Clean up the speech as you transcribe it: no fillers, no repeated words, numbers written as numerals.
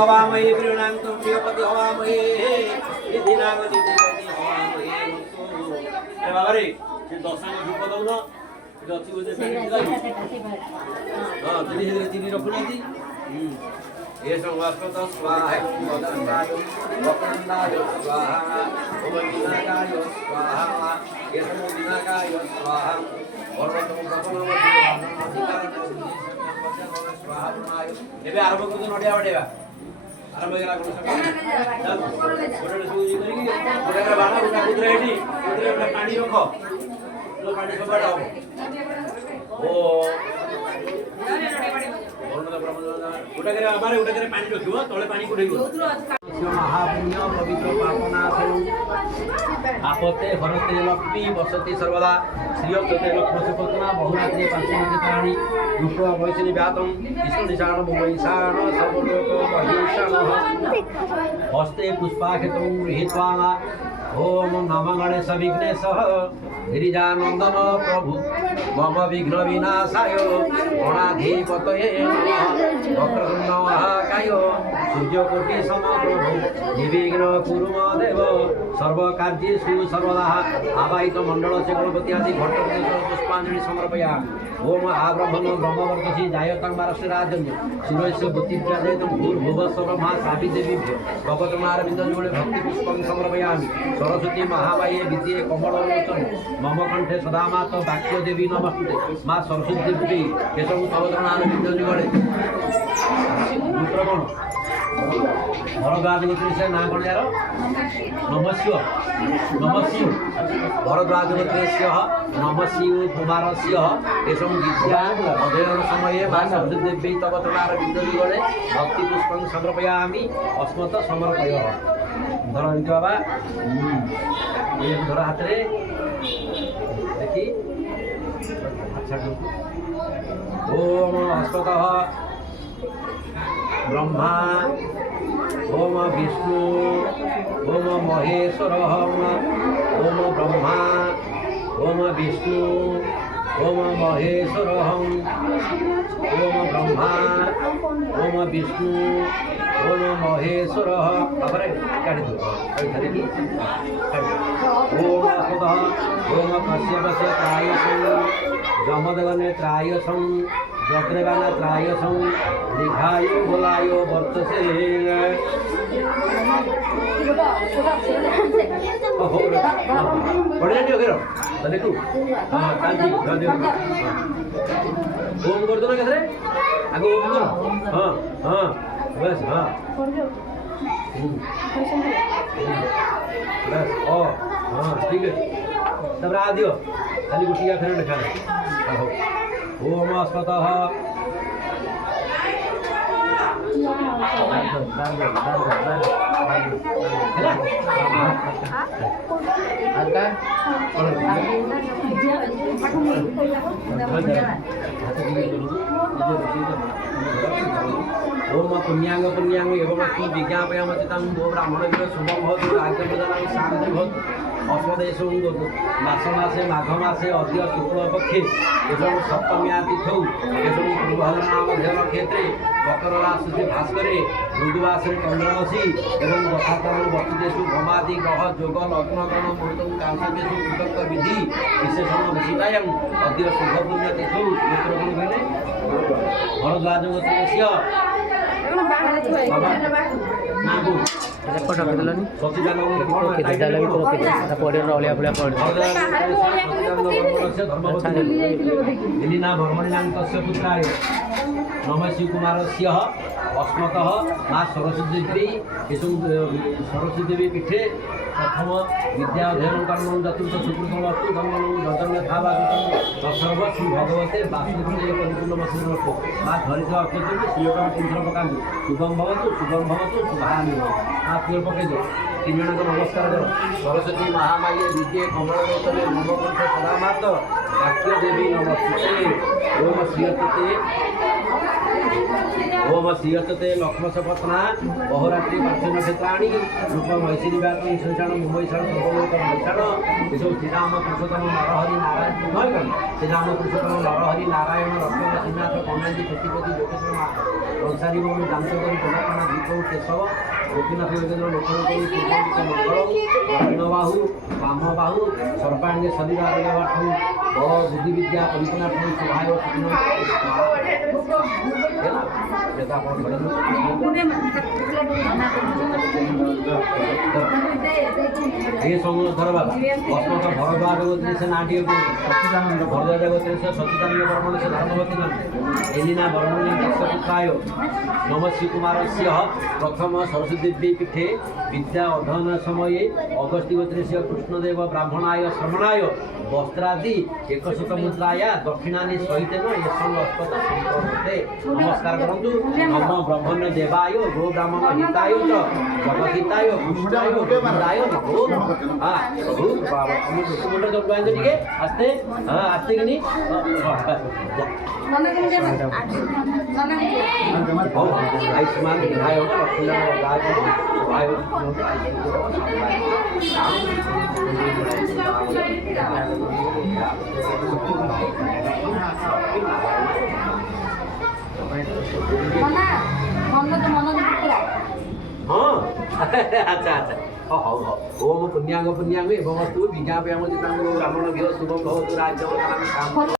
हवामहे प्रियनांतं प्रियपति हवामहे निधिनाम निधिपति हवामहे ए बाबा रे से दशमी धूप दउन ये अछि बोझे हां तिनी रखुनाती ये संवास्पत स्वाहा वदनाय वक्रंदाय स्वाहा ओमविनाकाय स्वाहा ये समोदिनाकाय स्वाहा पर्वतम प्रपन्नम स्वाहा एबे आरंभ करतो नडिया बडेबा आरंभ करा कोन चल गोटे सुजी करी गोटे बाणा गोटा कुदरे हेडी कुदरे पानी रखो लो पानी सब डाओ ओ गोटे करे हमारे गोटे करे पानी रखियो तळे पानी कुढेइबो महापुण्य पवित्र पापनाशं आपते हरते लक्ष्मी वसति सर्वदा श्रीयते लक्ष्मणसुपत्ना बहुरात्रि पांचमति प्राणी रूप वैशिनी व्यातम विष्णु निशान मुमैशान सर्वलोक महिषाण हस्ते पुष्पाक्षतं गृहीत्वा ओम नमः गणेश विघ्नेशः गिरिजानंदन प्रभु मम विघ्न विनाशाय गणाधिपतये नमः वक्रतुण्ड महाकाय सूर्यकोटि समप्रभु निर्विघ्न कुरु मम देव सर्वकार्येषु सर्वदा आवाहित मंडल से गणपति आदि घट पुष्पांजलि समर्पयामि ओम आब्रह्मण ब्रह्मवर्चसी जायतं मारस्य राजन्य शिरोस्य बुद्धिव्याजयतं भूर्भुवस्सव महा साविदेवीभ्यो भगवतमारविन्द जुगले भक्ति पुष्पं समर्पयामि सरस्वती महामाये विद्ये कमलोचन मम कंठे सदा मात वाक्य देवी नमस्ते माँ सरस्वती देवी केशव भगवतमारविन्द जुगले पुत्र कौन भरद्वाज गोत्री से ना कौन यार नमस्यो भरद्वाज गोत्री नमस्यु कुमार से एसम विद्या अध्ययन समय माँ सरस्वती देवी तव तमार बिंदु गणे भक्ति पुष्पं समर्पयामि अस्मत् समर्पय धर एमती बाबा ये धर हाथ रे देखी अच्छा ओम हस्ततः ब्रह्मा ओम विष्णु ओम महेश्वर ओम ब्रह्मा ओम विष्णु ओम महेश्वर ओम ब्रह्मा ओम विष्णु ओम महेश्वर तापर काटी दो ओम स्वतः ओम कश्यपस्य त्रायसं जमदगने त्रायसं जग्रगाना त्रायसं दीर्घायु बलायु वर्तसे पढ़ जाती हो देखू हाँ ओम कर दो ना कैसे आगे ओम करो हाँ हाँ बस हाँ बस ओ हाँ ठीक है तब आ दियो खाली गुटिया फिर लिखा ओम अस्मतः ओम पुण्याङ्ग पुण्याङ्ग एवं विज्ञापयामचितं गो ब्राह्मण शुभं भवतु राज्यप्रदानं शान्ति भवतु अस्मदेशं मासे माघ मासे अद्य शुक्लपक्षे एवं सप्तम्यातिथौ एवं पूर्वहरनामधेय क्षेत्रे मकर राशि भास्करे मृदुवासरे चंद्रमसी एवं यथातम वस्तुतेषु भ्रमादि ग्रह योग लग्नगण मुहूर्तं कांसकेषु उदत्त विधि विशेषण विशितायं अद्य शुभपुण्यतिथौ मित्रगण कहले भरद्वाज गोत्रस्य नागु फोटो रखिदेलनि रखिदेला भी तो रखिदे पड़े रलिया भलिया पड़े दिलीना भर्मणिनान्तस्य पुत्राय नमस्यु कुमारस्य अस्मतः माँ सरस्वती देवी सरस्वती देवी पीठे प्रथम विद्या अध्ययन कर्म चतुर्थ सुकृतम वस्तु धर्म जजन्य भावा सर्व श्री भगवते वासुदेव परिपूर्णमस्तु माँ धरित अक्षत श्रीयकम तीर्थर पकाନ୍ତୁ शुभम भवतु शुभानि माँ तीर पकईद तीन जन को नमस्कार करो सरस्वती महामाये विद्ये कमलोचने नवकंठ सदामात वाक्य देवी नमस्ते ओम श्रीयते लक्ष्मणसपत्ना बहुरात्रि पांचम क्षेत्राणि रूप मैथिली व्याकरण संसारण मुंबईशाण सर्वलोक मैशाण ये श्रीराम पुरुषोत्तम नरहरि नारायण श्रीराम पुरुषोत्तम नरहरि नारायण लक्ष्मण श्रीनाथ कन्याजी पतिपति जोगेश्वर ସଂସାରୀ ଭୂମି ଦାନ୍ତ କରି ଜନାର୍ଦ୍ଦନ ଦୀପ କେଶବ ଗୋପୀନାଥ ଯୋଗେନ୍ଦ୍ର ଲୋଚନ କରି ପୂର୍ଣ୍ଣିତ ମଙ୍ଗଳ ଦକ୍ଷିଣବାହୁ ବାମବାହୁ ସର୍ବାଙ୍ଗେ ଶରୀର ଆରୋଗ୍ୟବାଠୁ ବଳ ବୁଦ୍ଧି ବିଦ୍ୟା ପରିପୂର୍ଣ୍ଣାଠୁ ଶୁଭାୟ ହେଲା ଯେଟା ଆପଣ ଏ ସମୟ ଧର ବାବା ଅସ୍ମତ ଭରଦ୍ୱାଜ ଗୋତ୍ରୀ ସେ ନାଁ ଟିକେ ଭରଦ୍ୱାଜ ଗୋତ୍ରୀ ସେ ସଚିଦାନନ୍ଦ ବର୍ମଣ ସେ ଧର୍ମବତୀ ନନ୍ଦେ ଏଲିନା ବର୍ମଣୀ ଦଶପୁତ୍ରାୟ ନମଶ୍ରୀ କୁମାର ସିଂହ ପ୍ରଥମ ସରସ୍ୱତୀ ଦେବୀ ପୀଠେ ବିଦ୍ୟା ଅଧ୍ୟୟନ ସମये ଅଗସ୍ତୀ ଗୋତ୍ରୀ ସେ କୃଷ୍ଣଦେବ ବ୍ରାହ୍ମଣାୟ ଶ୍ରମଣାୟ ବସ୍ତ୍ରାଦି ଏକଶତ ମୁଦ୍ରାୟା ଦକ୍ଷିଣାନି ସହିତେନ ଏସଙ୍ଗ ଅସ୍ପତ ସମ୍ପର୍କତେ ନମସ୍କାର କରନ୍ତୁ ନମ ବ୍ରହ୍ମଣ୍ୟ ଦେବାୟ ଗୋ ବ୍ରାହ୍ମଣ ହିତାୟ ଚ ଜଗତହିତାୟ କୃଷ୍ଣାୟ ଗୋବିନ୍ଦାୟ ନମୋ ମୁଣ୍ଡ ଦବାନ୍ତୁ ଟିକେ ଆସ୍ତେ ଆସ୍ତେ କିନି ଆୟୁଷ୍ମାନ ବିଧାୟ ହଁ ଆଚ୍ଛା ଆଚ୍ଛା ହଉ ହଉ ଓମ ପୁଣ୍ୟାଙ୍ଗ ପୁଣ୍ୟାଙ୍ଗ ଏବଂ ବିଜ୍ଞାପୟାମ ବ୍ରାହ୍ମଣ ଭିହ ଶୁଭ ଭବତୁ ରାଜ୍ୟ